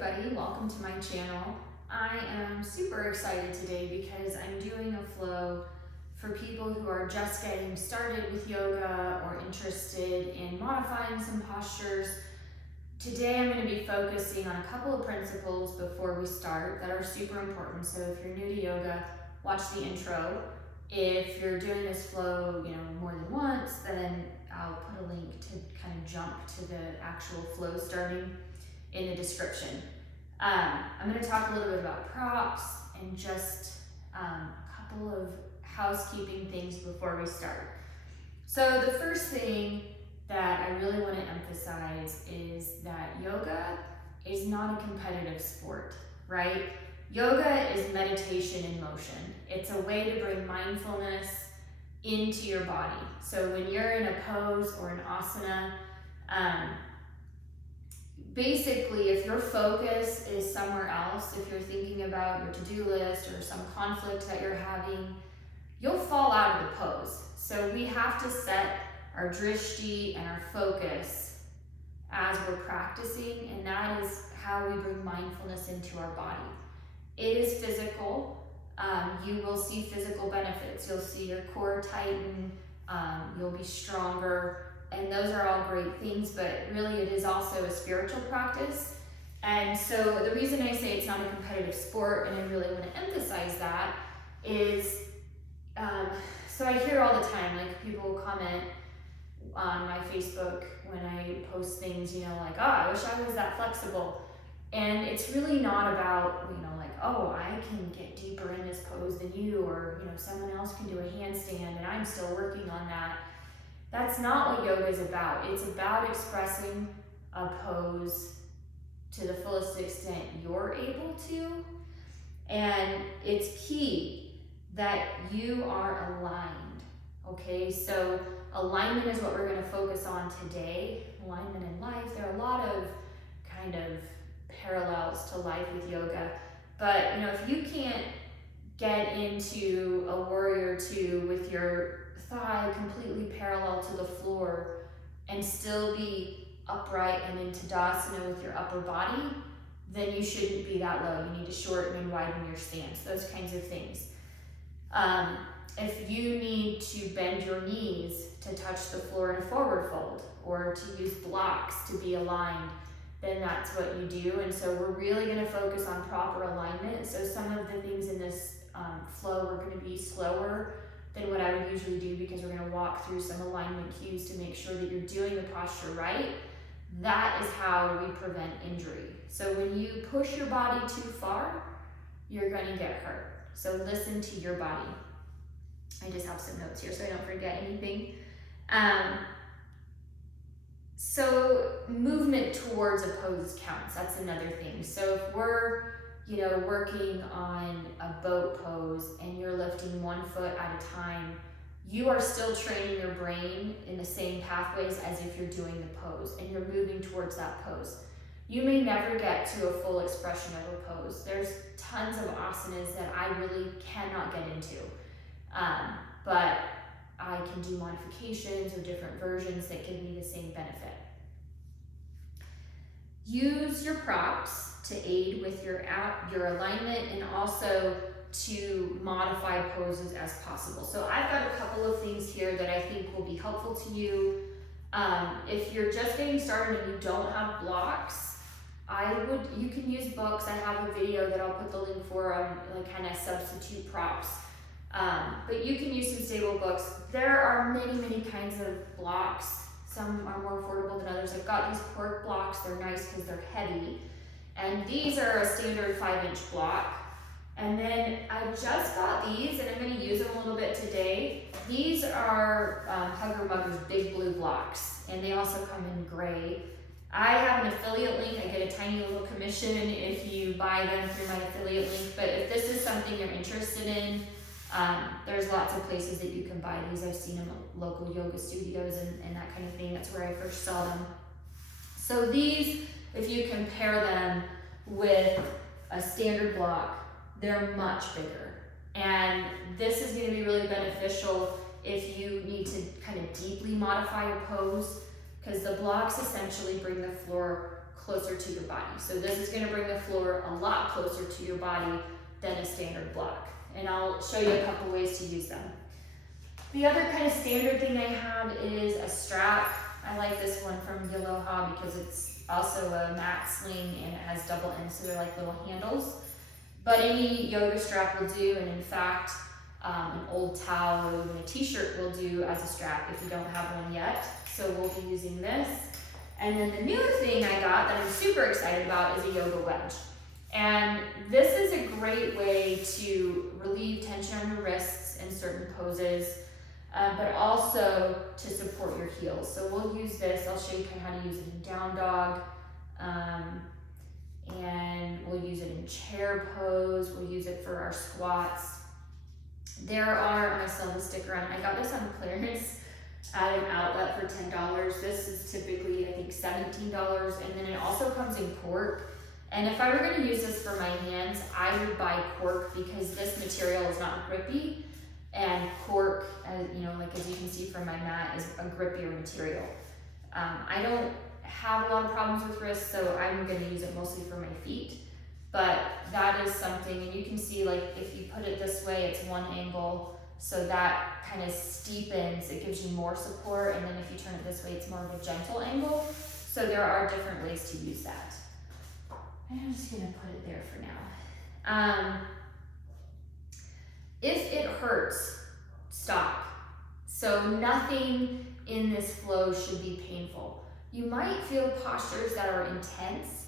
everybody, welcome to my channel. I am super excited today because I'm doing a flow for people who are just getting started with yoga or interested in modifying some postures. Today I'm going to be focusing on a couple of principles before we start that are super important. So if you're new to yoga, watch the intro. If you're doing this flow, more than once, then I'll put a link to kind of jump to the actual flow starting in the description. I'm going to talk a little bit about props and just a couple of housekeeping things before we start. So the first thing that I really want to emphasize is that yoga is not a competitive sport, right? Yoga is meditation in motion. It's a way to bring mindfulness into your body. So when you're in a pose or an asana, basically, if your focus is somewhere else, if you're thinking about your to-do list or some conflict that you're having, you'll fall out of the pose. So we have to set our drishti and our focus as we're practicing, and that is how we bring mindfulness into our body. It is physical. You will see physical benefits. You'll see your core tighten, you'll be stronger, and those are all great things, but really it is also a spiritual practice. And so the reason I say it's not a competitive sport, and I really want to emphasize that, is so I hear all the time, like people comment on my Facebook when I post things, like, oh, I wish I was that flexible. And it's really not about, oh, I can get deeper in this pose than you, or, someone else can do a handstand and I'm still working on that. That's not what yoga is about. It's about expressing a pose to the fullest extent you're able to. And it's key that you are aligned, okay? So alignment is what we're gonna focus on today. Alignment in life. There are a lot of kind of parallels to life with yoga. But, if you can't get into a warrior two with your thigh completely parallel to the floor and still be upright and in Tadasana with your upper body, then you shouldn't be that low. You need to shorten and widen your stance, those kinds of things. If you need to bend your knees to touch the floor in a forward fold, or to use blocks to be aligned, then that's what you do. And so we're really going to focus on proper alignment. So some of the things in this flow are going to be slower than what I would usually do, because we're going to walk through some alignment cues to make sure that you're doing the posture right. That is how we prevent injury. So when you push your body too far, you're going to get hurt. So listen to your body. I just have some notes here so I don't forget anything. So movement towards a pose counts. That's another thing. So if we're, working on a boat pose and you're lifting 1 foot at a time, you are still training your brain in the same pathways as if you're doing the pose, and you're moving towards that pose. You may never get to a full expression of a pose. There's tons of asanas that I really cannot get into, but I can do modifications or different versions that give me the same benefit. Use your props to aid with your alignment and also to modify poses as possible. So I've got a couple of things here that I think will be helpful to you. If you're just getting started and you don't have blocks, you can use books. I have a video that I'll put the link for on kind of substitute props. But you can use some stable books. There are many kinds of blocks. Some are more affordable than others. I've got these cork blocks. They're nice because they're heavy. And these are a standard 5-inch block. And then I just got these, and I'm going to use them a little bit today. These are Hugger Mugger's big blue blocks, and they also come in gray. I have an affiliate link. I get a tiny little commission if you buy them through my affiliate link. But if this is something you're interested in, there's lots of places that you can buy these. I've seen them at local yoga studios and that kind of thing. That's where I first saw them. So these, if you compare them with a standard block, they're much bigger. And this is going to be really beneficial if you need to kind of deeply modify your pose, because the blocks essentially bring the floor closer to your body. So this is gonna bring the floor a lot closer to your body than a standard block. And I'll show you a couple ways to use them. The other kind of standard thing I have is a strap. I like this one from Aloha because it's also a mat sling and it has double ends, so they're like little handles. But any yoga strap will do, and in fact, an old towel or even a t-shirt will do as a strap if you don't have one yet. So we'll be using this. And then the new thing I got that I'm super excited about is a yoga wedge. And this is a great way to relieve tension on your wrists in certain poses, but also to support your heels. So we'll use this. I'll show you kind of how to use it in down dog. And we'll use it in chair pose. We'll use it for our squats. There are, I still have a sticker on. I got this on clearance at an outlet for $10. This is typically, I think, $17. And then it also comes in cork. And if I were going to use this for my hands, I would buy cork because this material is not grippy. And cork, you know, like as you can see from my mat, is a grippier material. I don't have a lot of problems with wrists, so I'm going to use it mostly for my feet. But that is something, and you can see, like, if you put it this way, it's one angle, so that kind of steepens, it gives you more support, and then if you turn it this way, it's more of a gentle angle. So there are different ways to use that. I'm just going to put it there for now. If it hurts, stop. So nothing in this flow should be painful. You might feel postures that are intense.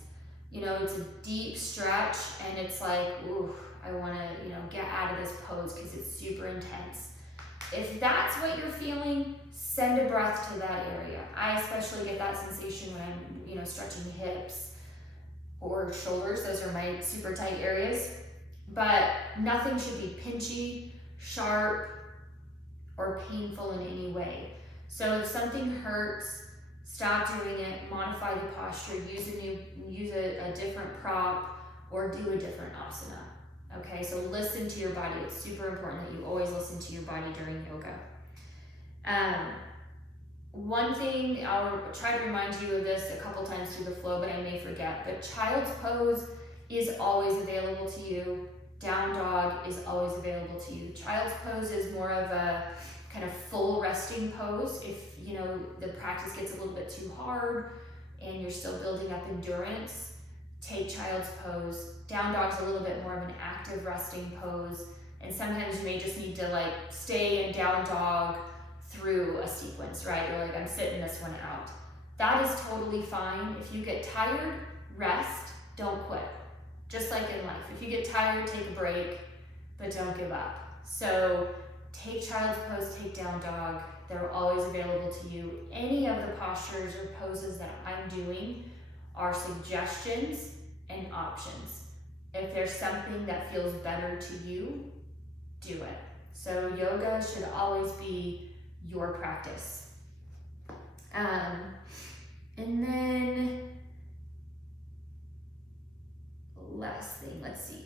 You know, it's a deep stretch and it's like, ooh, I want to, you know, get out of this pose because it's super intense. If that's what you're feeling, send a breath to that area. I especially get that sensation when I'm, you know, stretching hips or shoulders. Those are my super tight areas. But nothing should be pinchy, sharp, or painful in any way. So if something hurts, stop doing it, modify the posture, use a different prop, or do a different asana. Okay, so listen to your body. It's super important that you always listen to your body during yoga. One thing, I'll try to remind you of this a couple times through the flow, but I may forget, but child's pose is always available to you. Down dog is always available to you. Child's pose is more of a kind of full resting pose. If, you know, the practice gets a little bit too hard and you're still building up endurance, take child's pose. Down dog's a little bit more of an active resting pose. And sometimes you may just need to like stay in down dog through a sequence, right? You're like, I'm sitting this one out. That is totally fine. If you get tired, rest, don't quit. Just like in life, if you get tired, take a break, but don't give up. So take child's pose, take down dog. They're always available to you. Any of the postures or poses that I'm doing are suggestions and options. If there's something that feels better to you, do it. So yoga should always be your practice. And then last thing, let's see.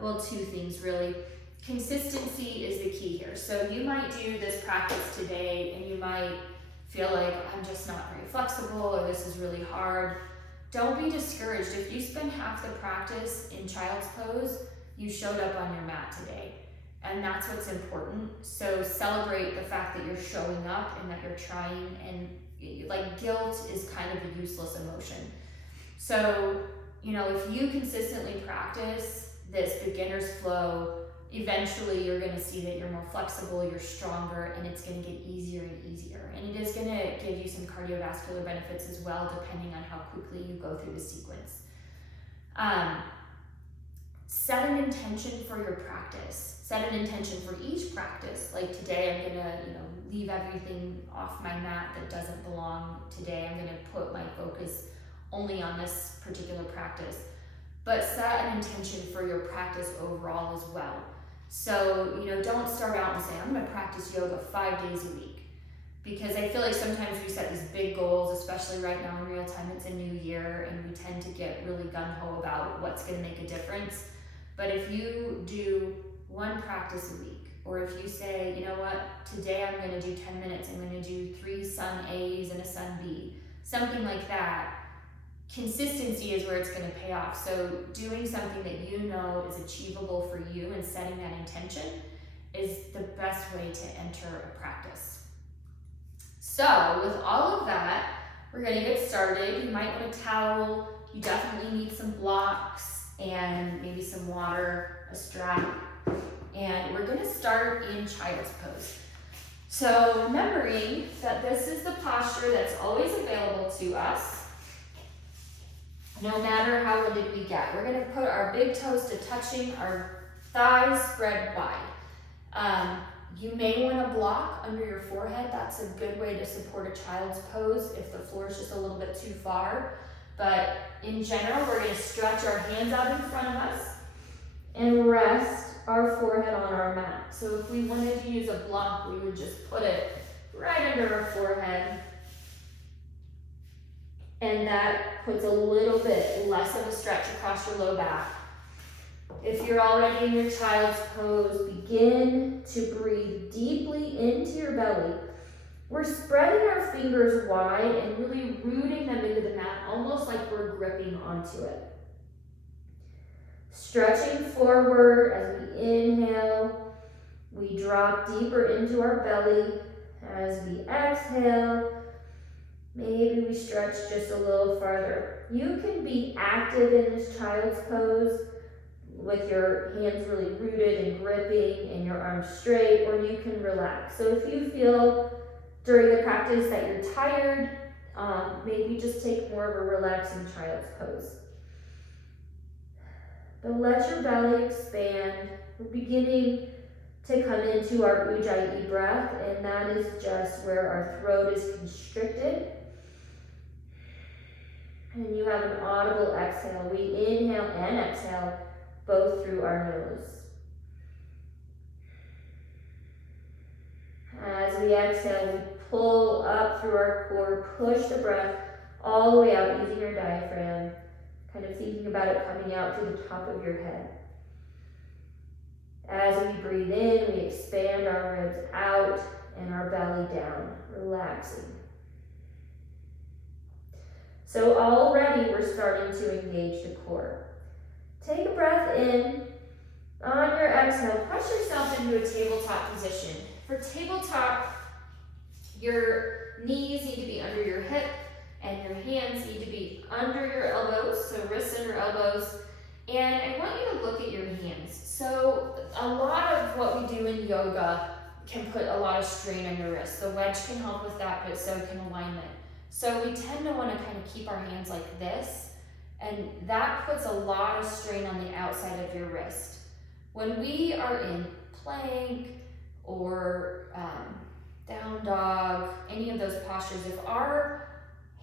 Well, two things really. Consistency is the key here. So you might do this practice today and you might feel like I'm just not very flexible or this is really hard. Don't be discouraged. If you spend half the practice in child's pose, you showed up on your mat today. And that's what's important. So celebrate the fact that you're showing up and that you're trying, and like guilt is kind of a useless emotion. So, you know, if you consistently practice this beginner's flow, eventually you're going to see that you're more flexible, you're stronger, and it's going to get easier and easier. And it is going to give you some cardiovascular benefits as well, depending on how quickly you go through the sequence. Set an intention for your practice. Set an intention for each practice. Like today, I'm going to, you know, leave everything off my mat that doesn't belong today. I'm going to put my focus only on this particular practice. But set an intention for your practice overall as well. So, you know, don't start out and say, I'm going to practice yoga 5 days a week. Because I feel like sometimes we set these big goals, especially right now in real time, it's a new year, and we tend to get really gun-ho about what's going to make a difference. But if you do one practice a week, or if you say, you know what, today I'm going to do 10 minutes, I'm going to do 3 sun A's and a sun B, something like that, consistency is where it's going to pay off. So doing something that you know is achievable for you and setting that intention is the best way to enter a practice. So with all of that, we're going to get started. You might want a towel. You definitely need some blocks and maybe some water, a strap. And we're going to start in child's pose. So remembering that this is the posture that's always available to us, no matter how winded we get. We're going to put our big toes to touching, our thighs spread wide. You may want to block under your forehead. That's a good way to support a child's pose if the floor is just a little bit too far. But in general, we're going to stretch our hands out in front of us and rest our forehead on our mat. So if we wanted to use a block, we would just put it right under our forehead. And that puts a little bit less of a stretch across your low back. If you're already in your child's pose, begin to breathe deeply into your belly. We're spreading our fingers wide and really rooting them into the mat, almost like we're gripping onto it. Stretching forward as we inhale, we drop deeper into our belly. As we exhale, maybe we stretch just a little farther. You can be active in this child's pose with your hands really rooted and gripping and your arms straight, or you can relax. So if you feel during the practice that you're tired, maybe just take more of a relaxing child's pose. But let your belly expand. We're beginning to come into our Ujjayi Breath, and that is just where our throat is constricted. And you have an audible exhale. We inhale and exhale both through our nose. As we exhale, we pull up through our core, push the breath all the way out using your diaphragm, kind of thinking about it coming out through the top of your head. As we breathe in, we expand our ribs out and our belly down, relaxing. So already we're starting to engage the core. Take a breath in. On your exhale, press yourself into a tabletop position. For tabletop, your knees need to be under your hip and your hands need to be under your elbows, so wrists under elbows. And I want you to look at your hands. So a lot of what we do in yoga can put a lot of strain on your wrists. The wedge can help with that, but so can alignment. So we tend to want to kind of keep our hands like this, and that puts a lot of strain on the outside of your wrist. When we are in plank or down dog, any of those postures, if our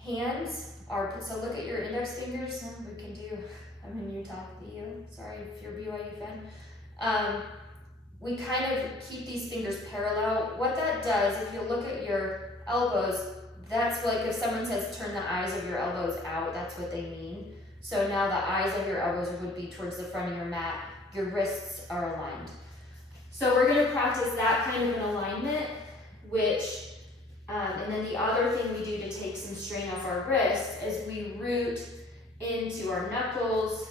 hands are, so look at your index fingers, we can do, I'm in Utah, BU, sorry if you're BYU fan. We kind of keep these fingers parallel. What that does, if you look at your elbows, that's like if someone says turn the eyes of your elbows out, that's what they mean. So now the eyes of your elbows would be towards the front of your mat. Your wrists are aligned. So we're going to practice that kind of an alignment, which, and then the other thing we do to take some strain off our wrists is we root into our knuckles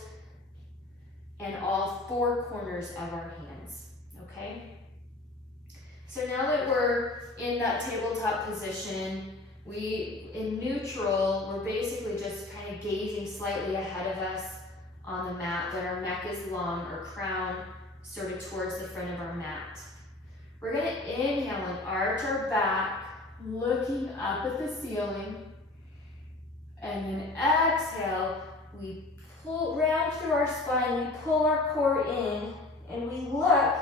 and all four corners of our hands, okay? So now that we're in that tabletop position, in neutral, we're basically just kind of gazing slightly ahead of us on the mat, but our neck is long, our crown sort of towards the front of our mat. We're gonna inhale and arch our back, looking up at the ceiling. And then exhale, we pull round through our spine, we pull our core in, and we look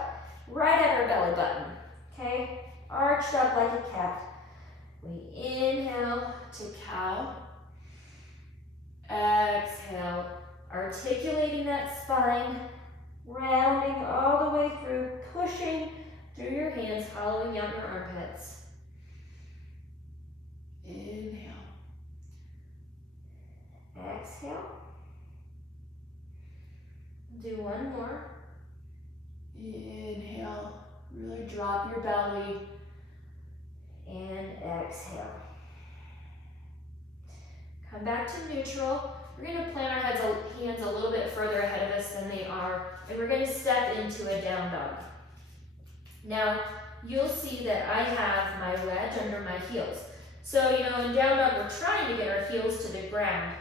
right at our belly button, okay? Arched up like a cat. We inhale to cow. Exhale, articulating that spine, rounding all the way through, pushing through your hands, hollowing out your armpits. Inhale. Exhale. Do one more. Inhale, really drop your belly. And exhale. Come back to neutral. we're going to plant our hands a little bit further ahead of us than they are, and we're going to step into a down dog. Now, you'll see that I have my wedge under my heels. So, in down dog, we're trying to get our heels to the ground.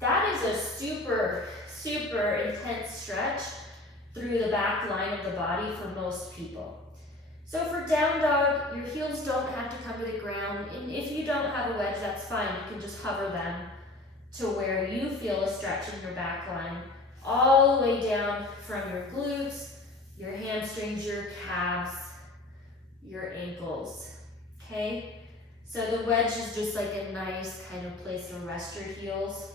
That is a super, super intense stretch through the back line of the body for most people. So for down dog, your heels don't have to come to the ground. And if you don't have a wedge, that's fine. You can just hover them to where you feel a stretch in your back line, all the way down from your glutes, your hamstrings, your calves, your ankles, okay? So the wedge is just like a nice kind of place to rest your heels.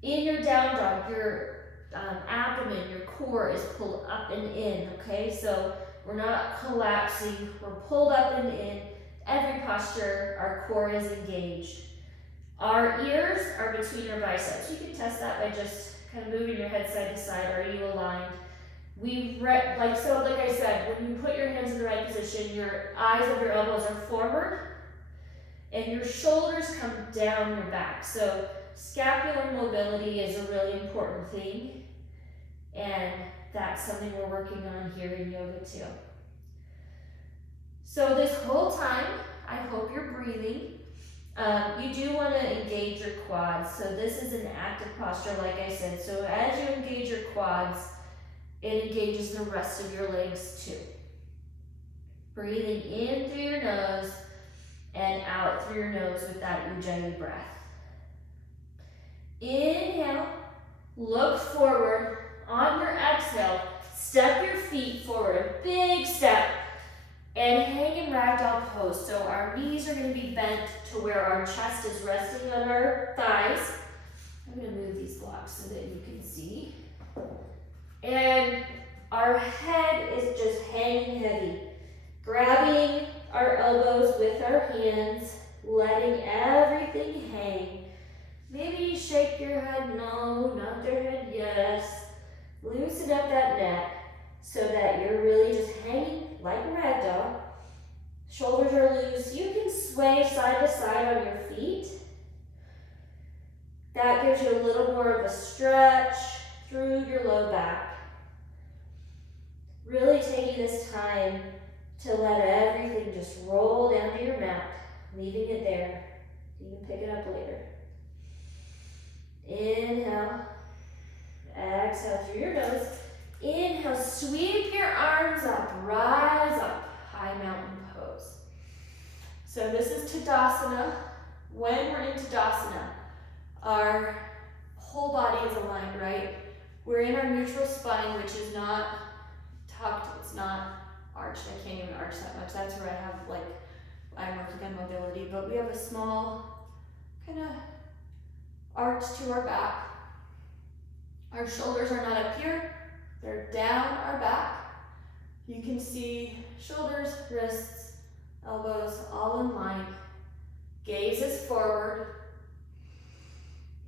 In your down dog, your abdomen, your core is pulled up and in, okay? So we're not collapsing, we're pulled up and in. Every posture, our core is engaged. Our ears are between our biceps. You can test that by just kind of moving your head side to side. Are you aligned? Like I said, when you put your hands in the right position, your eyes of your elbows are forward and your shoulders come down your back. So scapular mobility is a really important thing, and that's something we're working on here in yoga too. So this whole time, I hope you're breathing. You do want to engage your quads. So this is an active posture, like I said. So as you engage your quads, it engages the rest of your legs too. Breathing in through your nose and out through your nose with that Ujjayi breath. Inhale, look forward. On your exhale, step your feet forward, a big step, and hang in ragdoll pose. So our knees are going to be bent to where our chest is resting on our thighs. I'm going to move these blocks so that you can see. And our head is just hanging heavy, grabbing our elbows with our hands, letting everything hang. Maybe you shake your head, no, nod your head, yes. Loosen up that neck so that you're really just hanging like a rag doll. Shoulders are loose. You can sway side to side on your feet. That gives you a little more of a stretch through your low back. Really taking this time to let everything just roll down to your mat, leaving it there. You can pick it up later. Inhale. Exhale through your nose. Inhale, sweep your arms up, rise up, high mountain pose. So this is Tadasana. When we're in Tadasana, our whole body is aligned, right? We're in our neutral spine, which is not tucked, it's not arched. I can't even arch that much. That's where I'm working on mobility, but we have a small kind of arch to our back. Our shoulders are not up here, they're down our back. You can see shoulders, wrists, elbows all in line. Gaze is forward.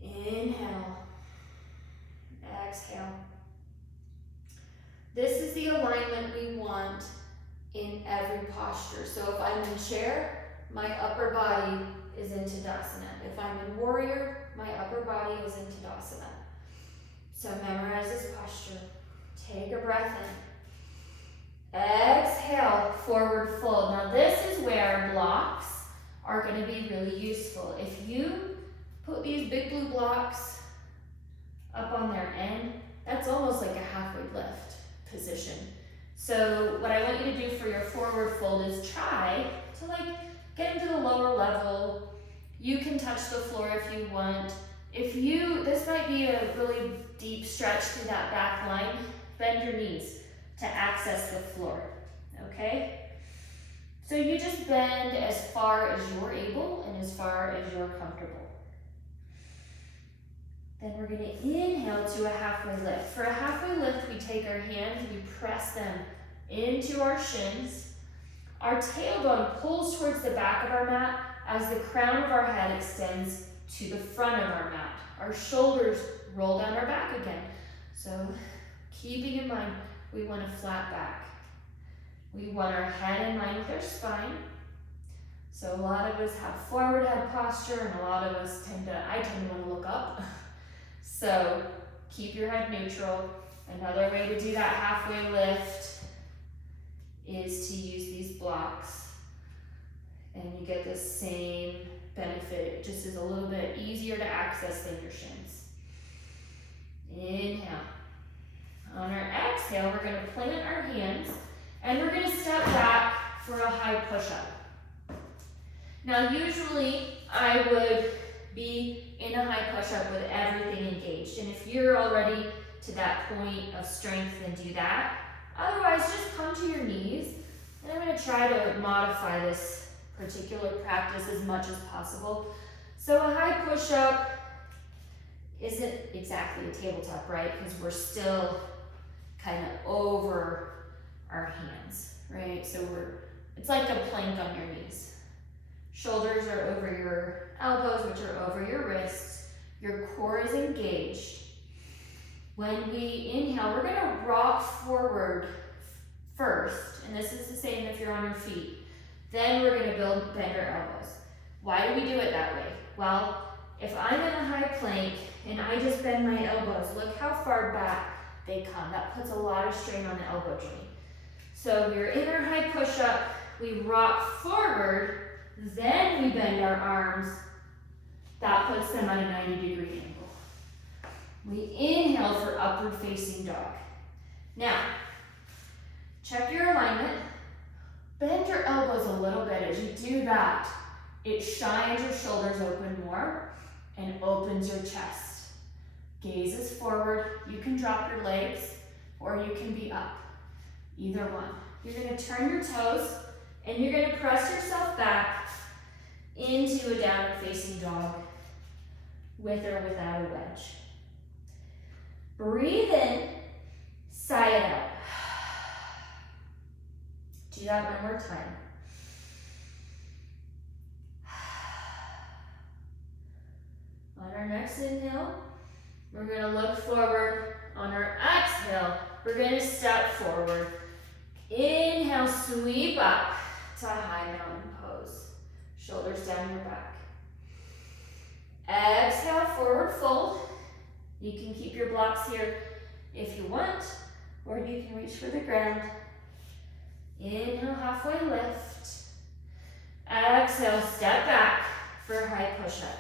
Inhale. Exhale. This is the alignment we want in every posture. So if I'm in chair, my upper body is in Tadasana. If I'm in warrior, my upper body is in Tadasana. So memorize this posture. Take a breath in. Exhale, forward fold. Now this is where blocks are going to be really useful. If you put these big blue blocks up on their end, that's almost like a halfway lift position. So what I want you to do for your forward fold is try to get into the lower level. You can touch the floor if you want. This might be a really deep stretch through that back line. Bend your knees to access the floor, okay? So you just bend as far as you're able and as far as you're comfortable. Then we're gonna inhale to a halfway lift. For a halfway lift, we take our hands, we press them into our shins. Our tailbone pulls towards the back of our mat as the crown of our head extends to the front of our mat. Our shoulders roll down our back again. So keeping in mind, we want a flat back. We want our head in line with our spine. So a lot of us have forward head posture, and a lot of us I tend to want to look up. So keep your head neutral. Another way to do that halfway lift is to use these blocks, and you get the same benefit. It just is a little bit easier to access than your shins. Inhale. On our exhale, we're going to plant our hands and we're going to step back for a high push-up. Now usually I would be in a high push-up with everything engaged, and if you're already to that point of strength, then do that. Otherwise, just come to your knees, and I'm going to try to modify this particular practice as much as possible. So a high push-up isn't exactly a tabletop, right? Because we're still kind of over our hands, right? So it's like a plank on your knees. Shoulders are over your elbows, which are over your wrists. Your core is engaged. When we inhale, we're gonna rock forward first, and this is the same if you're on your feet. Then we're gonna bend our elbows. Why do we do it that way? Well, if I'm in a high plank and I just bend my elbows, look how far back they come. That puts a lot of strain on the elbow joint. So we're in our high push-up, we rock forward, then we bend our arms. That puts them at a 90-degree angle. We inhale for upward facing dog. Now, check your alignment. Bend your elbows a little bit. As you do that, it shines your shoulders open more and opens your chest. Gaze is forward. You can drop your legs or you can be up. Either one. You're going to turn your toes and you're going to press yourself back into a downward facing dog with or without a wedge. Breathe in, sigh it out. Do that one more time. On our next inhale, we're going to look forward. On our exhale, we're going to step forward. Inhale, sweep up to high mountain pose. Shoulders down your back. Exhale, forward fold. You can keep your blocks here if you want, or you can reach for the ground. Inhale, halfway lift. Exhale, step back for a high push-up.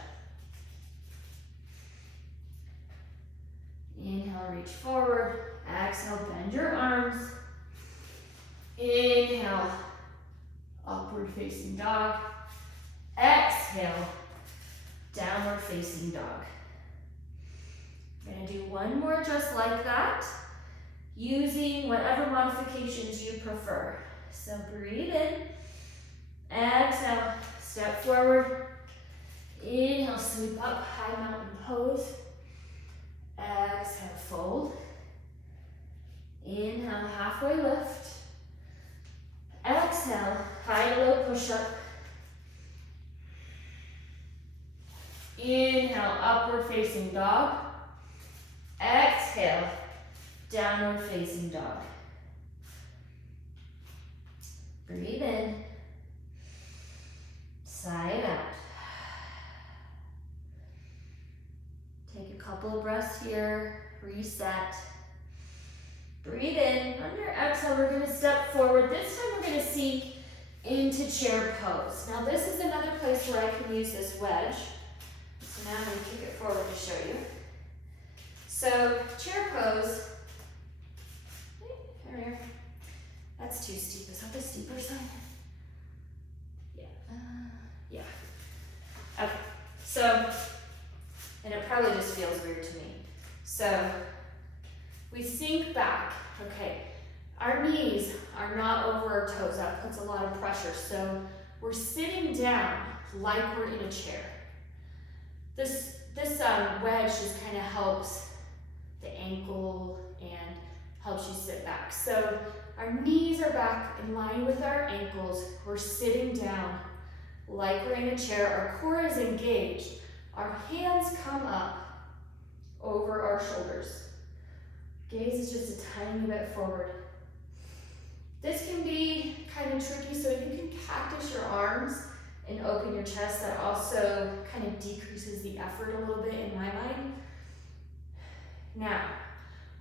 Inhale, reach forward. Exhale, bend your arms. Inhale, upward facing dog. Exhale, downward facing dog. We're going to do one more just like that, using whatever modifications you prefer. So breathe in, exhale, step forward, inhale, sweep up, high mountain pose, exhale, fold, inhale, halfway lift, exhale, high to low push up, inhale, upward facing dog, exhale, downward facing dog. Breathe in, sigh it out. Take a couple of breaths here, reset. Breathe in, on your exhale, we're going to step forward. This time we're going to sink into chair pose. Now this is another place where I can use this wedge. So now I'm going to kick it forward to show you. So chair pose. Here. That's too steep. Is that the steeper side? Yeah. Yeah. Okay. So, and it probably just feels weird to me. So we sink back. Okay. Our knees are not over our toes. That puts a lot of pressure. So we're sitting down like we're in a chair. This wedge just kind of helps the ankle and helps you sit back. So our knees are back in line with our ankles. We're sitting down like we're in a chair. Our core is engaged. Our hands come up over our shoulders. Gaze is just a tiny bit forward. This can be kind of tricky, so you can cactus your arms and open your chest. That also kind of decreases the effort a little bit in my mind. Now,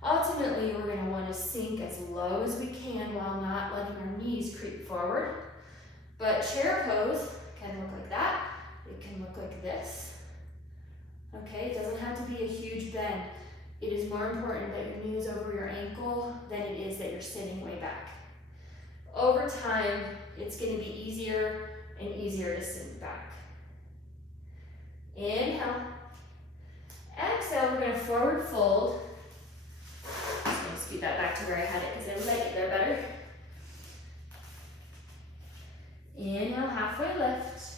ultimately, we're going to want to sink as low as we can while not letting our knees creep forward. But chair pose can look like that. It can look like this. Okay, it doesn't have to be a huge bend. It is more important that your knee is over your ankle than it is that you're sitting way back. Over time, it's going to be easier and easier to sink back. Inhale. Exhale, we're going to forward fold. I'm just going to scoot that back to where I had it because I like it there better. Inhale, halfway lift.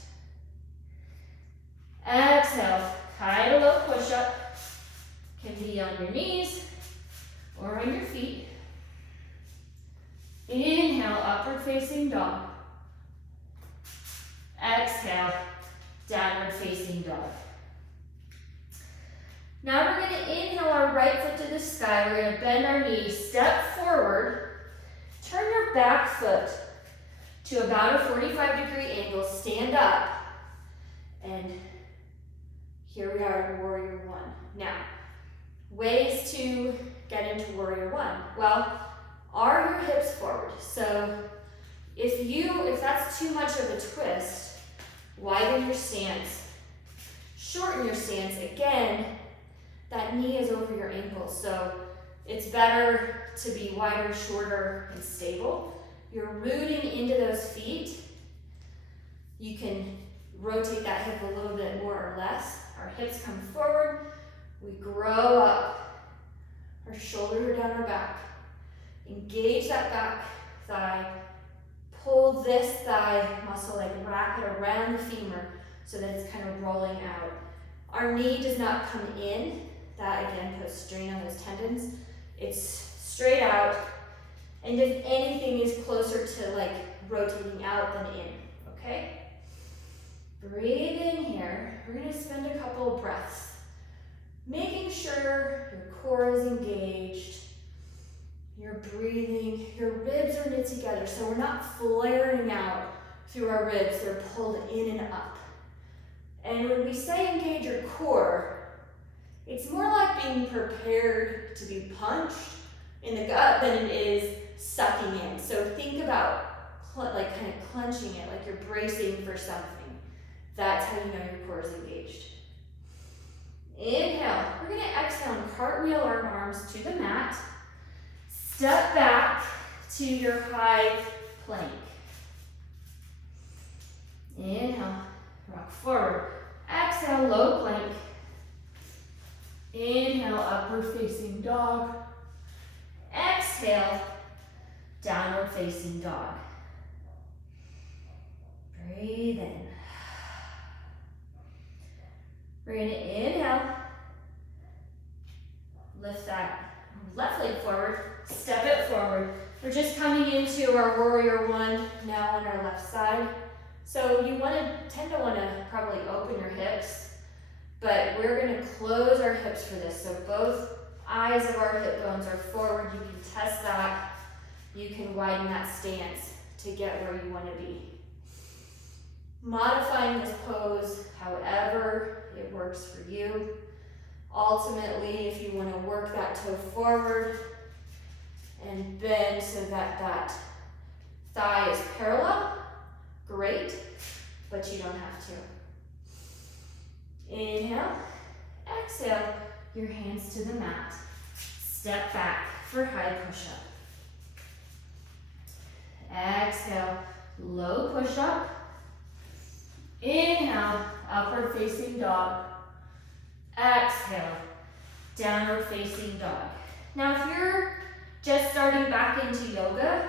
Exhale, high to low push-up. Can be on your knees or on your feet. Inhale, upward facing dog. Exhale, downward facing dog. Now we're going to inhale our right foot to the sky. We're going to bend our knees, step forward, turn your back foot to about a 45-degree angle, stand up, and here we are in Warrior One. Now, ways to get into Warrior One. Well, are your hips forward? So if that's too much of a twist, widen your stance, shorten your stance. Again, that knee is over your ankle, so it's better to be wider, shorter, and stable. You're rooting into those feet. You can rotate that hip a little bit more or less. Our hips come forward. We grow up. Our shoulders are down our back. Engage that back thigh. Pull this thigh muscle, like wrap it around the femur so that it's kind of rolling out. Our knee does not come in. That again puts strain on those tendons. It's straight out. And if anything is closer to like rotating out than in, okay? Breathe in here. We're gonna spend a couple of breaths, making sure your core is engaged. You're breathing, your ribs are knit together, so we're not flaring out through our ribs, they're pulled in and up. And when we say engage your core, it's more like being prepared to be punched in the gut than it is sucking in. So think about like kind of clenching it, like you're bracing for something. That's how you know your core is engaged. Inhale. We're going to exhale and cartwheel our arms to the mat. Step back to your high plank. Inhale. Rock forward. Exhale, low plank. Inhale, upward facing dog. Exhale, downward facing dog. Breathe in. We're going to inhale. Lift that left leg forward. Step it forward. We're just coming into our Warrior One now on our left side. So you tend to want to probably open your hips, but we're going to close our hips for this. So both eyes of our hip bones are forward. You can test that. You can widen that stance to get where you want to be. Modifying this pose however it works for you. Ultimately, if you want to work that toe forward and bend so that that thigh is parallel, great, but you don't have to. Inhale, exhale, your hands to the mat. Step back for high push-up. Exhale, low push-up. Inhale, upward facing dog. Exhale, downward facing dog. Now if you're just starting back into yoga,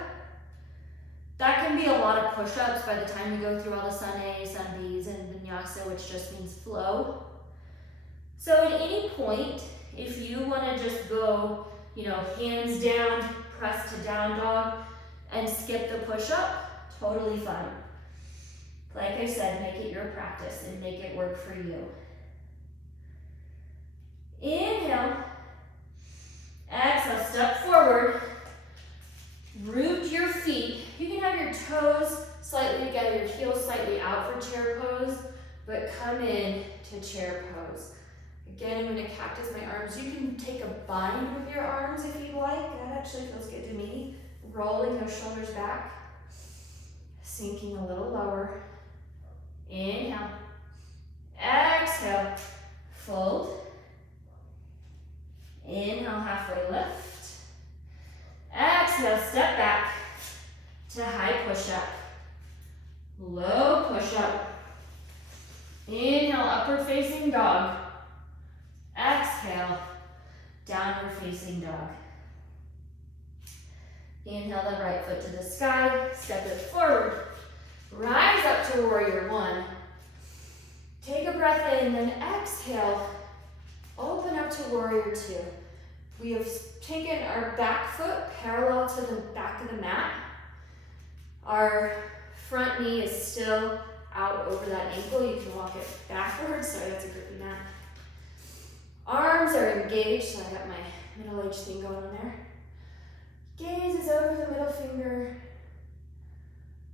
that can be a lot of push-ups by the time you go through all the sun A, sun Bs, and vinyasa, which just means flow. So at any point, if you want to just go, hands down, press to down dog, and skip the push-up, totally fine. Like I said, make it your practice and make it work for you. Inhale. Exhale, step forward. Root your feet. You can have your toes slightly together, your heels slightly out for chair pose, but come in to chair pose. Again, I'm going to cactus my arms. You can take a bind with your arms if you like. That actually feels good to me. Rolling those shoulders back. Sinking a little lower. Inhale. Exhale. Fold. Inhale, halfway lift. Exhale, step back to high push-up. Low push-up. Inhale, upward facing dog. Exhale, downward facing dog. Inhale the right foot to the sky, step it forward. Rise up to warrior one. Take a breath in, then exhale. Open up to warrior two. We have taken our back foot parallel to the back of the mat. Our front knee is still out over that ankle. You can walk it backwards. Sorry, that's a grippy mat. Arms are engaged, so I got my middle-aged thing going on there. Gaze is over the middle finger.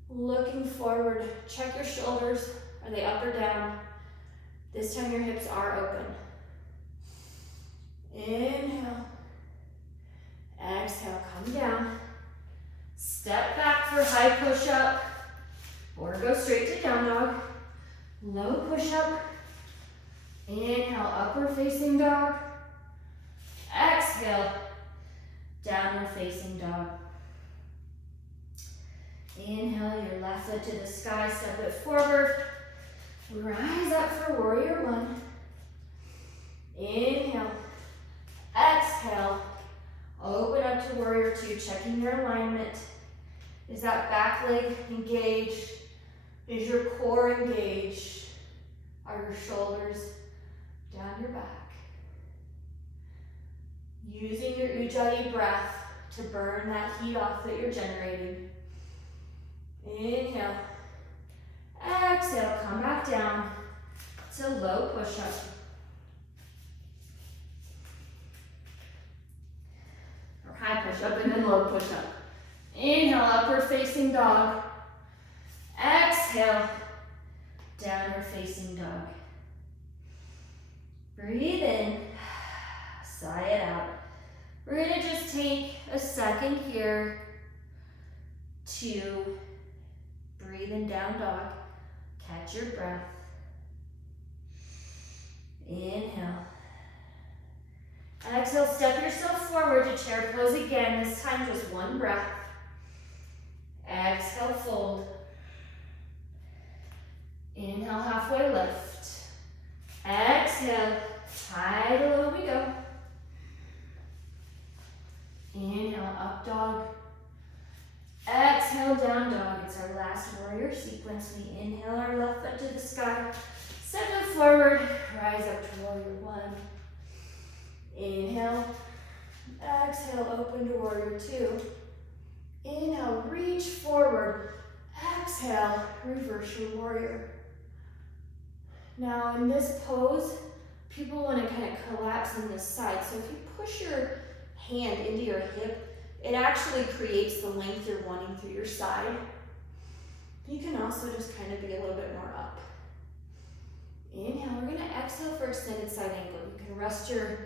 Looking forward. Check your shoulders. Are they up or down? This time your hips are open. Inhale. Exhale, come down. Step back for high push-up. Or go straight to down dog. Low push-up. Inhale, upward facing dog. Exhale, downward facing dog. Inhale, your left foot to the sky, step it forward. Rise up for warrior one. Inhale. Exhale. Open up to warrior two, checking your alignment. Is that back leg engaged? Is your core engaged? Are your shoulders down your back? Using your Ujjayi breath to burn that heat off that you're generating. Inhale. Exhale, come back down to low push-up. Or high push-up and then low push-up. Inhale, upward facing dog. Exhale, downward facing dog. Breathe in, sigh it out. We're gonna just take a second here to breathe in down dog. Catch your breath. Inhale. Exhale, step yourself forward to chair pose again, this time just one breath. Exhale, fold. Inhale, halfway lift. Exhale, high to low we go. Inhale, up dog. Exhale, down dog. It's our last warrior sequence. We inhale our left foot to the sky. Step it forward. Rise up to warrior one. Inhale. Exhale, open to warrior two. Inhale, reach forward. Exhale, reverse your warrior. Now in this pose, people want to kind of collapse on this side. So if you push your hand into your hip, it actually creates the length you're wanting through your side. You can also just kind of be a little bit more up. Inhale, we're going to exhale for extended side angle. You can rest your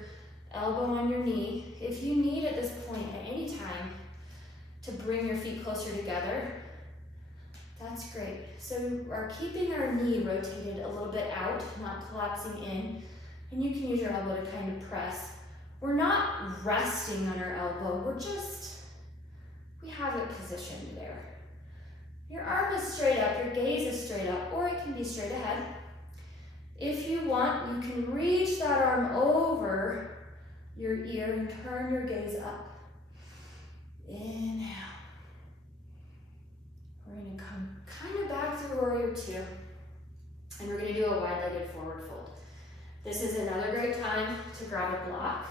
elbow on your knee. If you need at this point at any time to bring your feet closer together, that's great. So we're keeping our knee rotated a little bit out, not collapsing in. And you can use your elbow to kind of press. We're not resting on our elbow. We have it positioned there. Your arm is straight up, your gaze is straight up, or it can be straight ahead. If you want, you can reach that arm over your ear and turn your gaze up. Inhale. We're going to come kind of back through warrior two. And we're going to do a wide-legged forward fold. This is another great time to grab a block.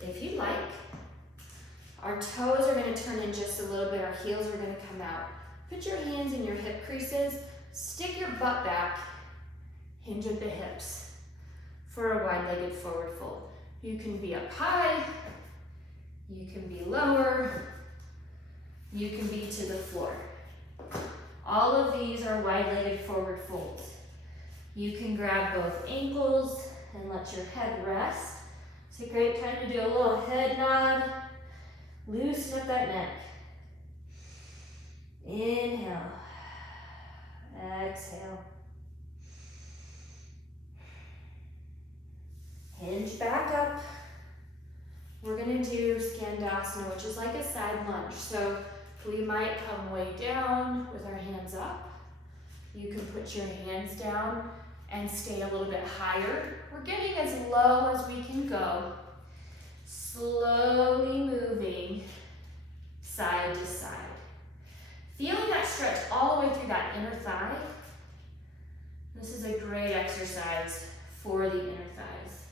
If you like, our toes are going to turn in just a little bit. Our heels are going to come out. Put your hands in your hip creases. Stick your butt back. Hinge at the hips for a wide-legged forward fold. You can be up high. You can be lower. You can be to the floor. All of these are wide-legged forward folds. You can grab both ankles and let your head rest. It's a great time to do a little head nod. Loosen up that neck. Inhale. Exhale. Hinge back up. We're going to do Skandasana, which is like a side lunge. So we might come way down with our hands up. You can put your hands down and stay a little bit higher. We're getting as low as we can go. Slowly moving side to side. Feeling that stretch all the way through that inner thigh. This is a great exercise for the inner thighs.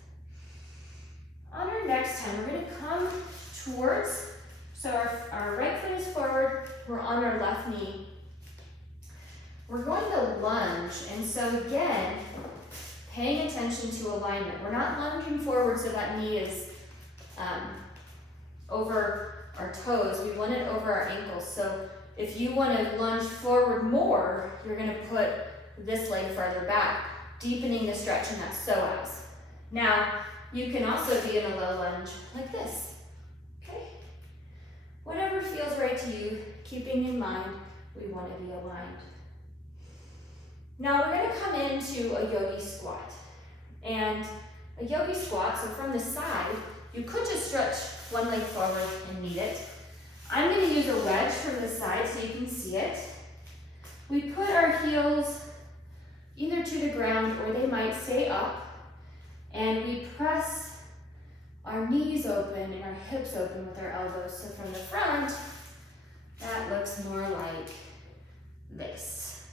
On our next time, we're going to come towards, so our right foot is forward, we're on our left knee. We're going to lunge, and so again, paying attention to alignment. We're not lunging forward so that knee is over our toes. We want it over our ankles. So if you want to lunge forward more, you're going to put this leg farther back, deepening the stretch in that psoas. Now, you can also be in a low lunge like this, okay? Whatever feels right to you, keeping in mind we want to be aligned. Now we're going to come into a Yogi Squat. And a Yogi Squat, so from the side, you could just stretch one leg forward and meet it. I'm going to use a wedge from the side so you can see it. We put our heels either to the ground or they might stay up. And we press our knees open and our hips open with our elbows. So from the front, that looks more like this.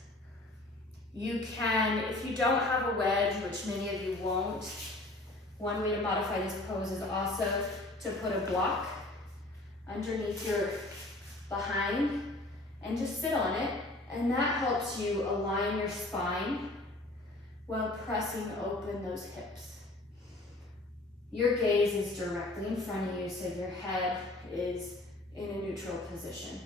You can, if you don't have a wedge, which many of you won't, one way to modify this pose is also to put a block underneath your behind and just sit on it. And that helps you align your spine while pressing open those hips. Your gaze is directly in front of you, so your head is in a neutral position.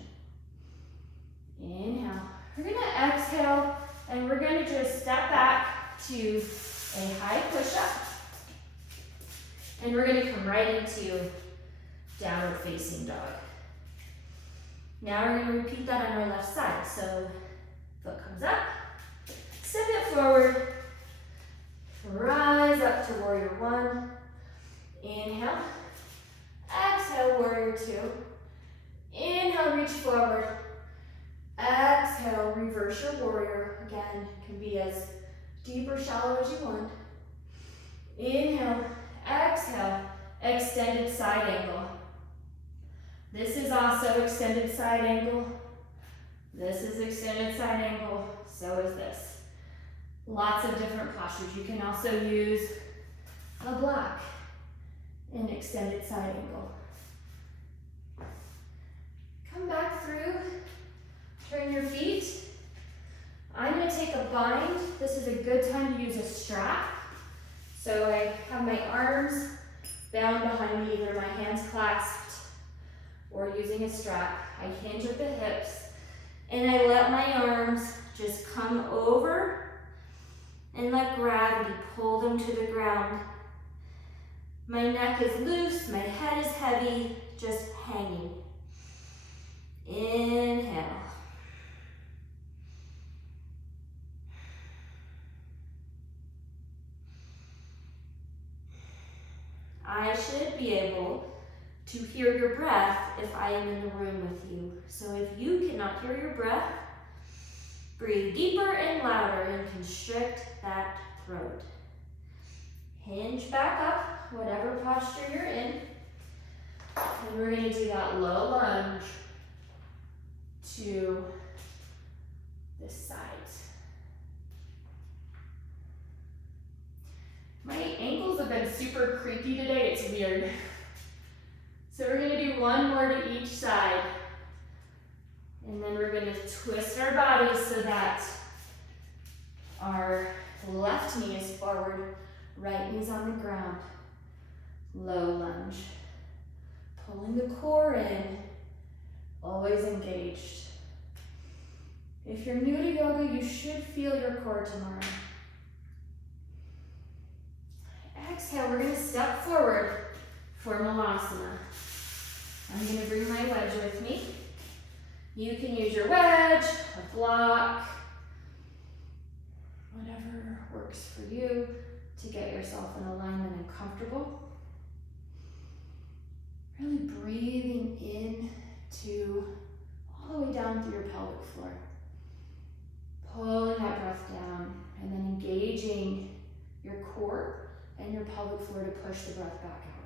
Inhale. We're going to exhale, and we're going to just step back to a high push-up. And we're going to come right into downward facing dog. Now we're going to repeat that on our left side. So foot comes up, step it forward, rise up to warrior one. Inhale, exhale, warrior two. Inhale, reach forward. Exhale, reverse your warrior. Again, can be as deep or shallow as you want. Inhale, exhale, extended side angle. This is also extended side angle. This is extended side angle. So is this. Lots of different postures. You can also use a block. An extended side angle. Come back through, turn your feet. I'm going to take a bind. This is a good time to use a strap. So I have my arms bound behind me, either my hands clasped or using a strap. I hinge at the hips and I let my arms just come over and let gravity pull them to the ground. My neck is loose, my head is heavy, just hanging. Inhale. I should be able to hear your breath if I am in the room with you. So if you cannot hear your breath, breathe deeper and louder and constrict that throat. Hinge back up, whatever posture you're in. And we're going to do that low lunge to the sides. My ankles have been super creaky today, it's weird. So we're going to do one more to each side. And then we're going to twist our bodies so that our left knee is forward, right knee's on the ground. Low lunge. Pulling the core in, always engaged. If you're new to yoga, you should feel your core tomorrow. exhale, we're gonna step forward for Malasana. I'm gonna bring my wedge with me. You can use your wedge, a block, whatever works for you to get yourself in alignment and comfortable. Really breathing in to all the way down through your pelvic floor. Pulling that breath down and then engaging your core and your pelvic floor to push the breath back out.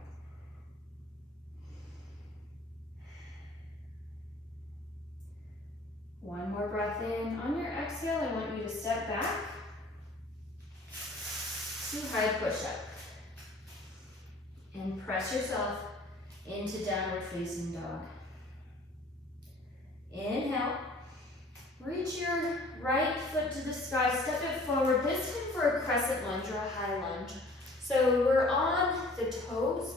One more breath in. On your exhale, I want you to step back to high push-up. And press yourself into downward facing dog. Inhale. Reach your right foot to the sky, step it forward, this time for a crescent lunge or a high lunge. So we're on the toes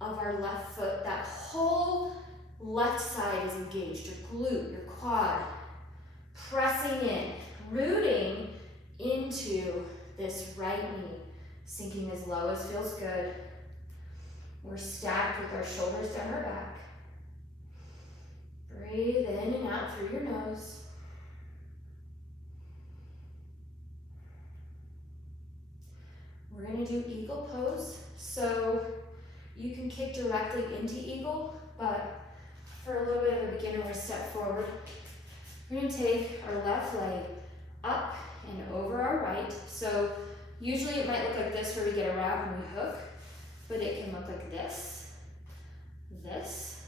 of our left foot. That whole left side is engaged, your glute, your quad, pressing in, rooting into this right knee, sinking as low as feels good. We're stacked with our shoulders down our back. Breathe in and out through your nose. We're going to do eagle pose. So you can kick directly into eagle, but for a little bit of a beginner, we're step forward. We're going to take our left leg up and over our right. So usually it might look like this where we get a wrap and we hook, but it can look like this, this.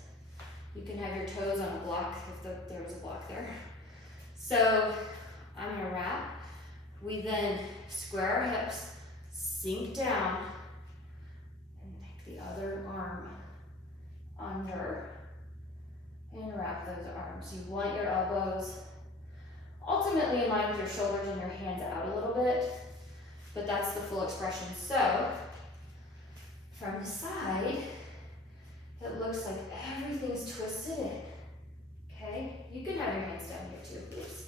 You can have your toes on a block if there was a block there. So I'm going to wrap. We then square our hips, sink down, and take the other arm under and wrap those arms. You want your elbows ultimately in line with your shoulders and your hands out a little bit, but that's the full expression. So from the side, it looks like everything's twisted in, okay? You can have your hands down here too, please.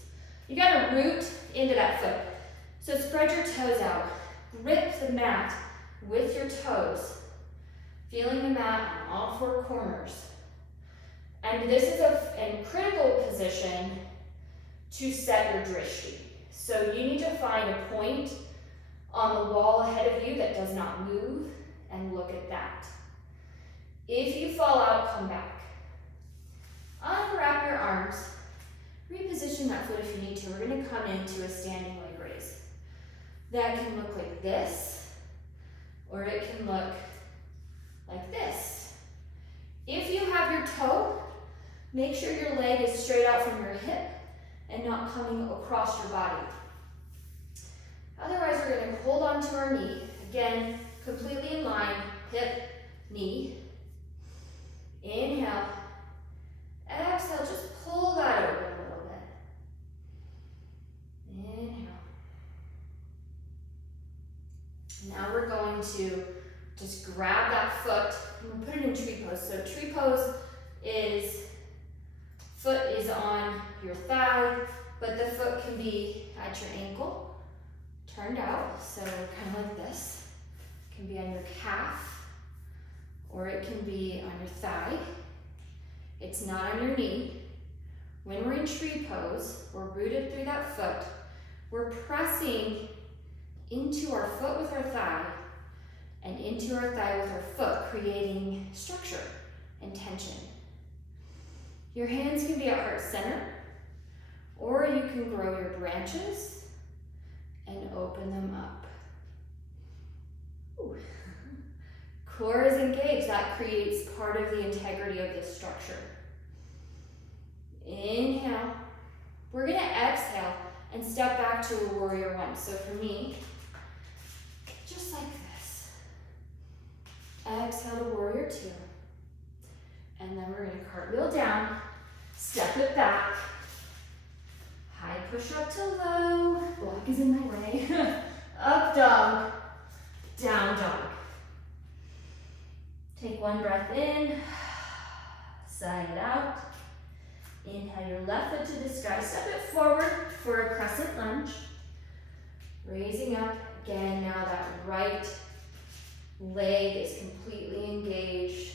You gotta root into that foot. So spread your toes out. Grip the mat with your toes, feeling the mat on all four corners. And this is a critical position to set your drishti. So you need to find a point on the wall ahead of you that does not move and look at that. If you fall out, come back. Unwrap your arms. Reposition that foot if you need to. We're going to come into a standing leg raise. That can look like this, or it can look like this. If you have your toe, make sure your leg is straight out from your hip and not coming across your body. Otherwise, we're going to hold on to our knee. Again, completely in line, hip, knee. Inhale. Exhale, just pull that open a little bit. Inhale. Now we're going to just grab that foot and we'll put it in tree pose. So tree pose is, foot is on your thigh, but the foot can be at your ankle, turned out. So kind of like this. It can be on your calf, or it can be on your thigh. It's not on your knee. When we're in tree pose, we're rooted through that foot. We're pressing into our foot with our thigh and into our thigh with our foot, creating structure and tension. Your hands can be at heart center, or you can grow your branches and open them up. Ooh. Core is engaged. That creates part of the integrity of this structure. Inhale. We're going to exhale and step back to a warrior one. So for me, just like this. Exhale to warrior two. And then we're going to cartwheel down, step it back. High push up to low. Block is in my way. Up dog, down dog. Take one breath in, sigh it out. Inhale your left foot to the sky, step it forward for a crescent lunge. Raising up, again, now that right Leg is completely engaged.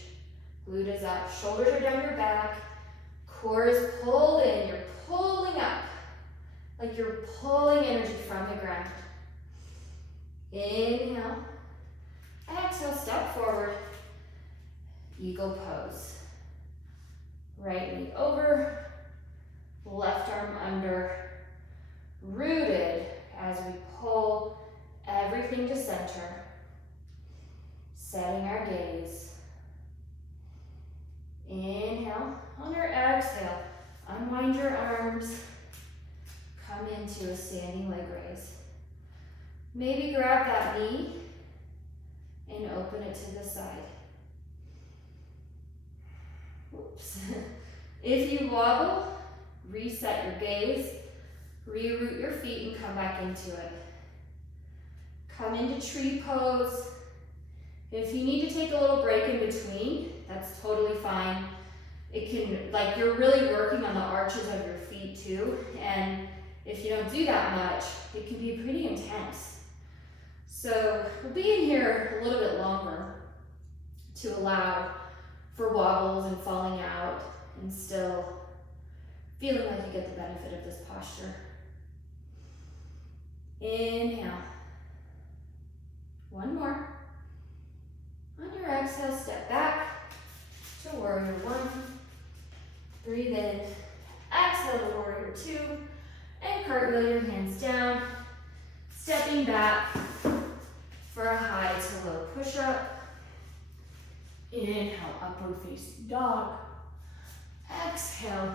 Glute is up, shoulders are down your back. Core is pulled in, you're pulling up. Like you're pulling energy from the ground. Inhale. Exhale, step forward. Eagle pose. Right knee over, left arm under. Rooted as we pull everything to center. Setting our gaze. Inhale. On your exhale, unwind your arms. Come into a standing leg raise. Maybe grab that knee and open it to the side. Oops. If you wobble, reset your gaze, reroute your feet and come back into it. Come into tree pose. If you need to take a little break in between, that's totally fine. It can, like you're really working on the arches of your feet too, and if you don't do that much, it can be pretty intense. So we'll be in here a little bit longer to allow for wobbles and falling out and still feeling like you get the benefit of this posture. Inhale. One more. On your exhale, step back to warrior one. Breathe in. Exhale to warrior two. And cartwheel your hands down. Stepping back for a high to low push-up. Inhale, upward facing dog. Exhale,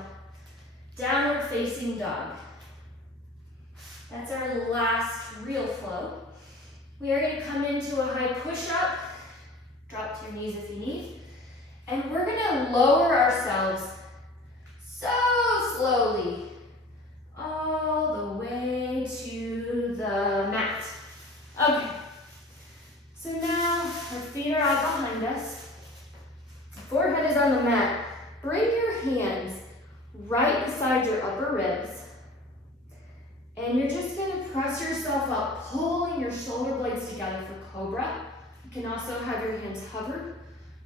downward facing dog. That's our last real flow. We are going to come into a high push-up. Drop to your knees if you need. And we're going to lower ourselves so slowly all the way to the mat. Okay. So now our feet are out behind us. Forehead is on the mat. Bring your hands right beside your upper ribs. And you're just going to press yourself up, pulling your shoulder blades together for cobra. You can also have your hands hovered.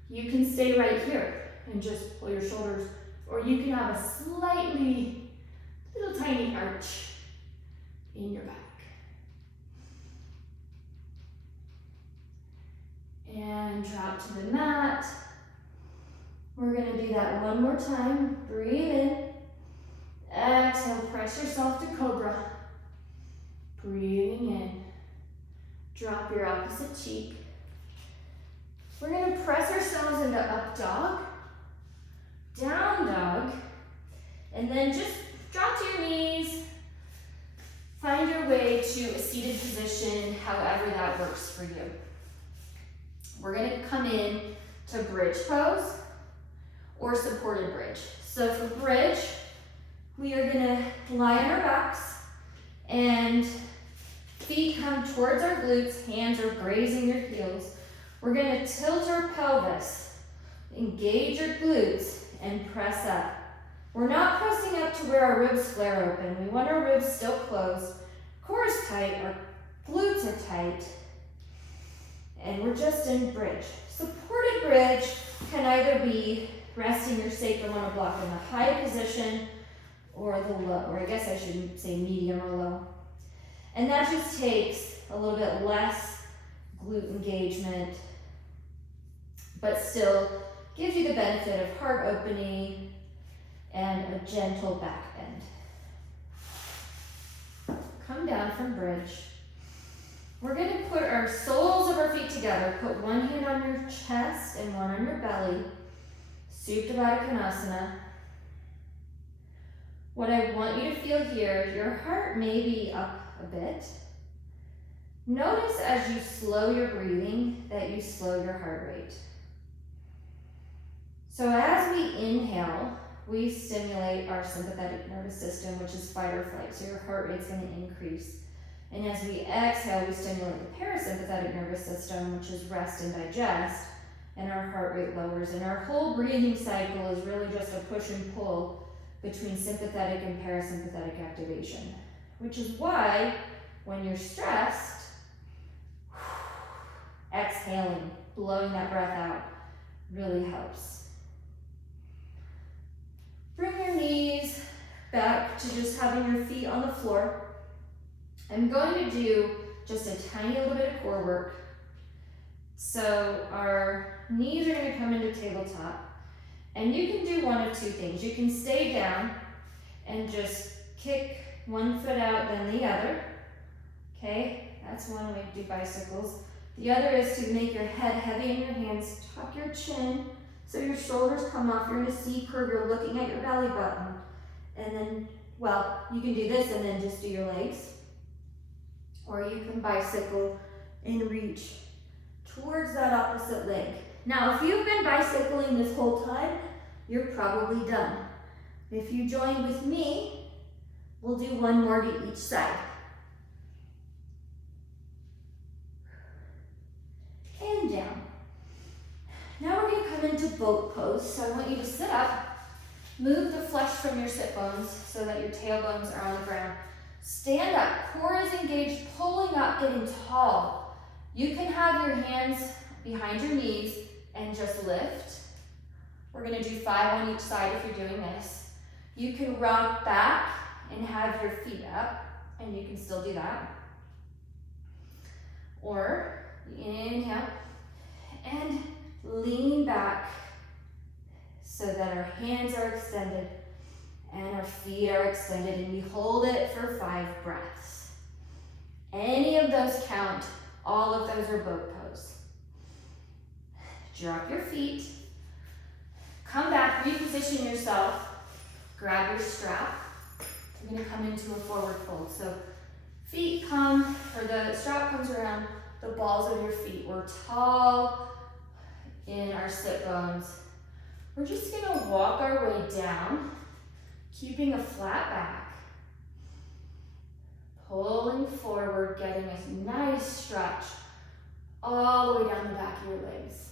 You can stay right here and just pull your shoulders, or you can have a slightly little tiny arch in your back. And drop to the mat. We're going to do that one more time. Breathe in. Exhale, press yourself to cobra. Breathing in. Drop your opposite cheek. We're going to press ourselves into up dog, down dog, and then just drop to your knees. Find your way to a seated position, however that works for you. We're going to come in to bridge pose or supported bridge. So for bridge, we are going to lie on our backs and feet come towards our glutes, hands are grazing your heels. We're going to tilt our pelvis, engage your glutes, and press up. We're not pressing up to where our ribs flare open. We want our ribs still closed. Core is tight, our glutes are tight, and we're just in bridge. Supported bridge can either be resting your sacrum on a block in the high position or the low, or I guess I should say medium or low. And that just takes a little bit less glute engagement, but still gives you the benefit of heart opening and a gentle back bend. Come down from bridge. We're going to put our soles of our feet together. Put one hand on your chest and one on your belly. Supta Baddha Konasana. What I want you to feel here, your heart may be up a bit. Notice as you slow your breathing that you slow your heart rate. So as we inhale, we stimulate our sympathetic nervous system, which is fight or flight. So your heart rate's going to increase. And as we exhale, we stimulate the parasympathetic nervous system, which is rest and digest, and our heart rate lowers. And our whole breathing cycle is really just a push and pull between sympathetic and parasympathetic activation, which is why when you're stressed, exhaling, blowing that breath out really helps. Bring your knees back to just having your feet on the floor. I'm going to do just a tiny little bit of core work. So our knees are going to come into tabletop. And you can do one of two things. You can stay down and just kick one foot out, then the other. Okay, that's one way to do bicycles. The other is to make your head heavy in your hands, tuck your chin so your shoulders come off. You're in a C curve, you're looking at your belly button. And then, well, you can do this and then just do your legs. Or you can bicycle and reach towards that opposite leg. Now, if you've been bicycling this whole time, you're probably done. If you join with me, we'll do one more to each side. And down. Now we're going to come into boat pose. So I want you to sit up, move the flesh from your sit bones so that your tailbones are on the ground. Stand up, core is engaged, pulling up, getting tall. You can have your hands behind your knees and just lift. We're going to do 5 on each side if you're doing this. You can rock back and have your feet up, and you can still do that. Or inhale and lean back so that our hands are extended and our feet are extended, and we hold it for 5 breaths. Any of those count. All of those are boat pose. Drop your feet. Come back, reposition yourself. Grab your strap. You're going to come into a forward fold. So feet come, or the strap comes around the balls of your feet. We're tall in our sit bones. We're just going to walk our way down, keeping a flat back. Pulling forward, getting a nice stretch all the way down the back of your legs.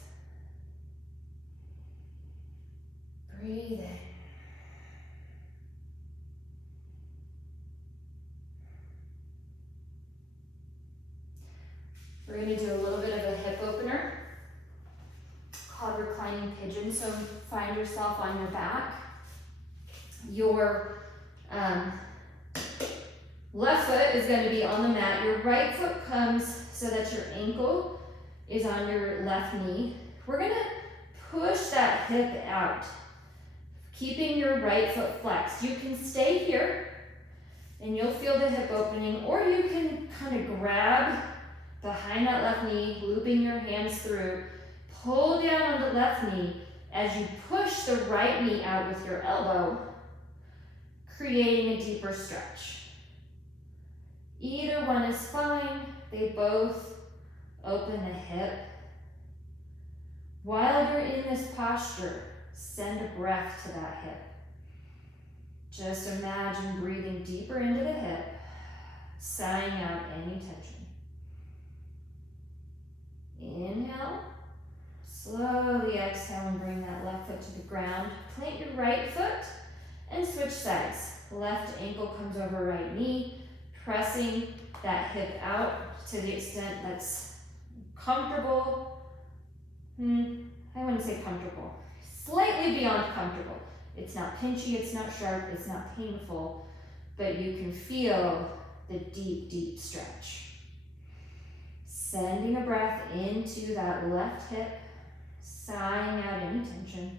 Breathe in. We're going to do a little bit of a hip opener called reclining pigeon. So find yourself on your back. Your left foot is going to be on the mat. Your right foot comes so that your ankle is on your left knee. We're going to push that hip out, keeping your right foot flexed. You can stay here and you'll feel the hip opening, or you can kind of grab behind that left knee, looping your hands through, pull down on the left knee as you push the right knee out with your elbow, creating a deeper stretch. Either one is fine. They both open the hip. While you're in this posture, send a breath to that hip. Just imagine breathing deeper into the hip, sighing out any tension. Inhale. Slowly exhale and bring that left foot to the ground. Plant your right foot and switch sides. Left ankle comes over right knee, pressing that hip out to the extent that's comfortable. I wouldn't say comfortable. Slightly beyond comfortable. It's not pinchy, it's not sharp, it's not painful, but you can feel the deep, deep stretch. Sending a breath into that left hip, sighing out any tension.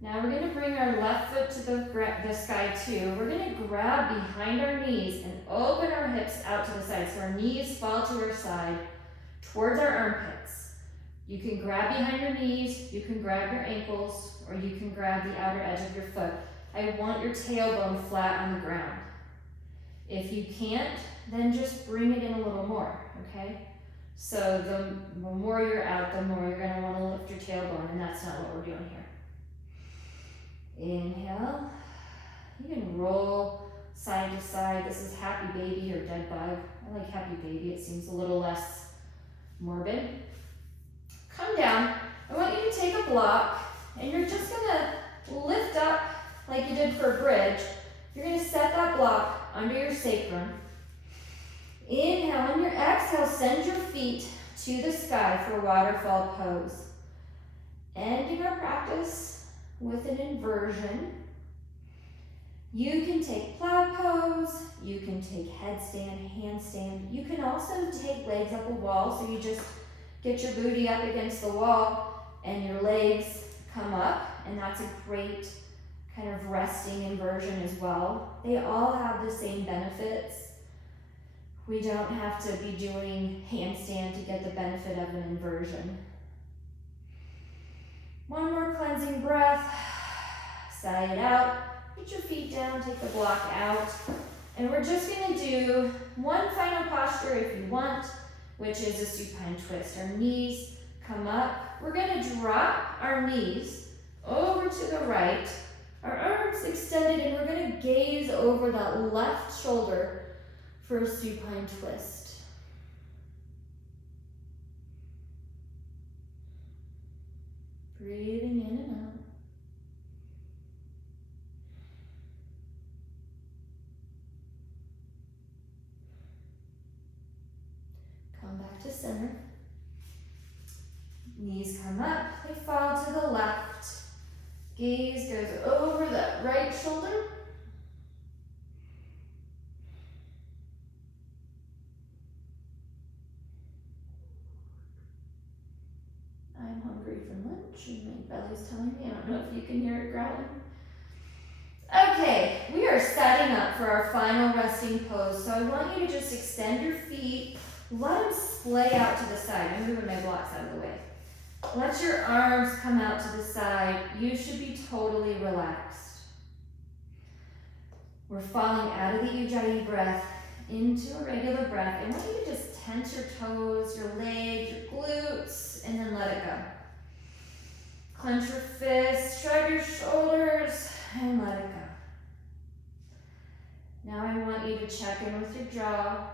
Now we're going to bring our left foot to the sky too. We're going to grab behind our knees and open our hips out to the side. So our knees fall to our side towards our armpits. You can grab behind your knees, you can grab your ankles, or you can grab the outer edge of your foot. I want your tailbone flat on the ground. If you can't, then just bring it in a little more, okay? So the more you're out, the more you're gonna wanna lift your tailbone, and that's not what we're doing here. Inhale. You can roll side to side. This is happy baby or dead bug. I like happy baby, it seems a little less morbid. Come down. I want you to take a block, and you're just gonna lift up like you did for a bridge. You're gonna set that block under your sacrum. Inhale, on your exhale, send your feet to the sky for waterfall pose. Ending our practice with an inversion. You can take plow pose, you can take headstand, handstand. You can also take legs up a wall, so you just get your booty up against the wall and your legs come up, and that's a great kind of resting inversion as well. They all have the same benefits. We don't have to be doing handstand to get the benefit of an inversion. One more cleansing breath. Sigh it out. Put your feet down, take the block out. And we're just gonna do one final posture if you want, which is a supine twist. Our knees come up. We're gonna drop our knees over to the right. Our arms extended, and we're gonna gaze over that left shoulder for a supine twist. Breathing in and out. Come back to center. Knees come up, they fall to the left. Gaze goes over that right shoulder. I'm hungry for lunch and my belly's telling me. I don't know if you can hear it growling. Okay, we are setting up for our final resting pose. So I want you to just extend your feet, let them splay out to the side. I'm moving my blocks out of the way. Let your arms come out to the side. You should be totally relaxed. We're falling out of the Ujjayi breath into a regular breath. I want you to just tense your toes, your legs, your glutes, and then let it go. Clench your fists, shrug your shoulders, and let it go. Now I want you to check in with your jaw.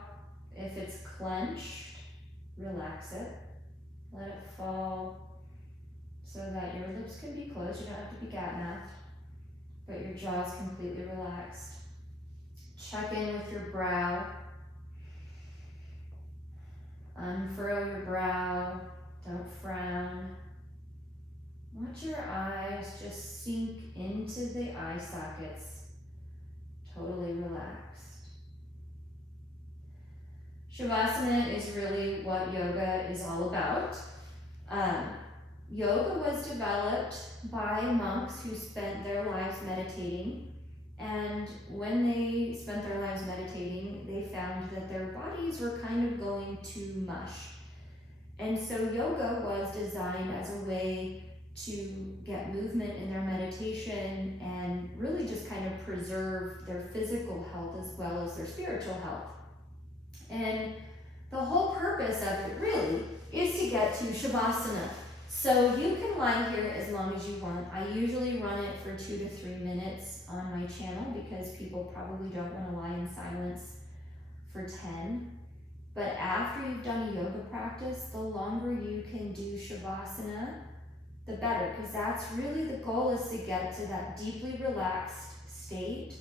If it's clenched, relax it. Let it fall so that your lips can be closed. You don't have to be gat-mouthed, but your jaw is completely relaxed. Check in with your brow. Unfurl your brow. Don't frown. Let your eyes just sink into the eye sockets. Totally relaxed. Savasana is really what yoga is all about. Yoga was developed by monks who spent their lives meditating, and when they spent their lives meditating, they found that their bodies were kind of going to mush. And so yoga was designed as a way to get movement in their meditation and really just kind of preserve their physical health as well as their spiritual health. And the whole purpose of it really is to get to Savasana. So you can lie here as long as you want. I usually run it for 2 to 3 minutes on my channel because people probably don't want to lie in silence for 10. But after you've done a yoga practice, the longer you can do Savasana, the better, because that's really the goal, is to get to that deeply relaxed state,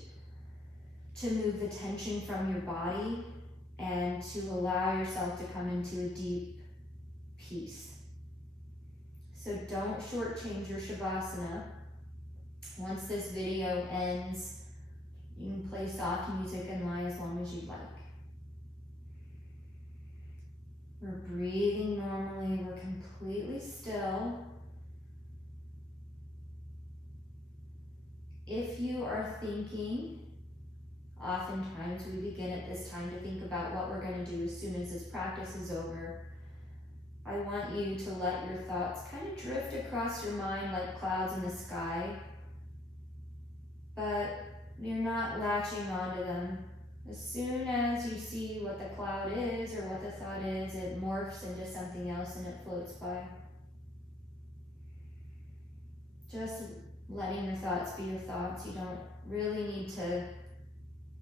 to move the tension from your body, and to allow yourself to come into a deep peace. So don't shortchange your Savasana. Once this video ends, you can play soft music and lie as long as you like. We're breathing normally, we're completely still. If you are thinking, oftentimes we begin at this time to think about what we're going to do as soon as this practice is over. I want you to let your thoughts kind of drift across your mind like clouds in the sky, but you're not latching onto them. As soon as you see what the cloud is or what the thought is, it morphs into something else and it floats by. Just letting your thoughts be your thoughts. You don't really need to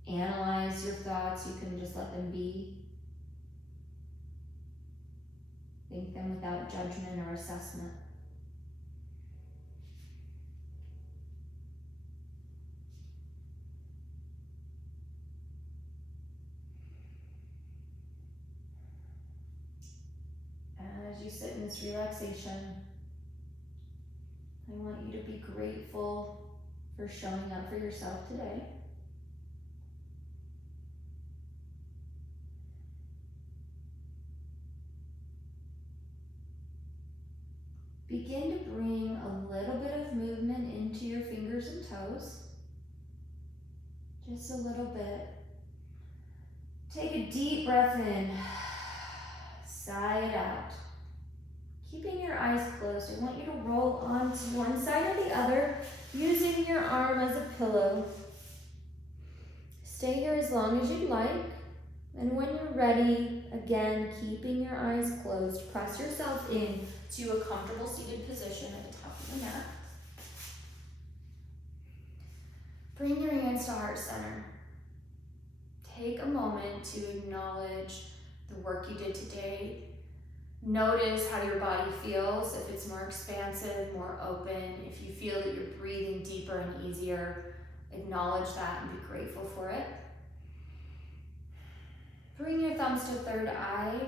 analyze your thoughts. You can just let them be. Think them without judgment or assessment. to sit in this relaxation. I want you to be grateful for showing up for yourself today. Begin to bring a little bit of movement into your fingers and toes. Just a little bit. Take a deep breath in. Sigh it out. Keeping your eyes closed, I want you to roll onto one side or the other, using your arm as a pillow. Stay here as long as you'd like. And when you're ready, again, keeping your eyes closed, press yourself in to a comfortable seated position at the top of the mat. Bring your hands to heart center. Take a moment to acknowledge the work you did today. Notice how your body feels, if it's more expansive, more open, if you feel that you're breathing deeper and easier, acknowledge that and be grateful for it. Bring your thumbs to third eye.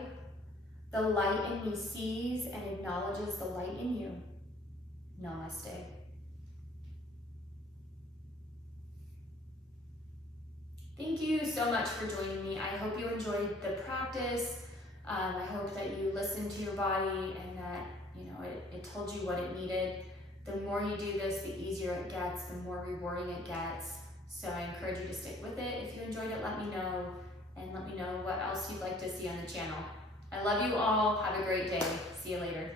The light in me sees and acknowledges the light in you. Namaste. Thank you so much for joining me. I hope you enjoyed the practice. I hope that you listened to your body and that it told you what it needed. The more you do this, the easier it gets, the more rewarding it gets. So I encourage you to stick with it. If you enjoyed it, let me know, and let me know what else you'd like to see on the channel. I love you all. Have a great day. See you later.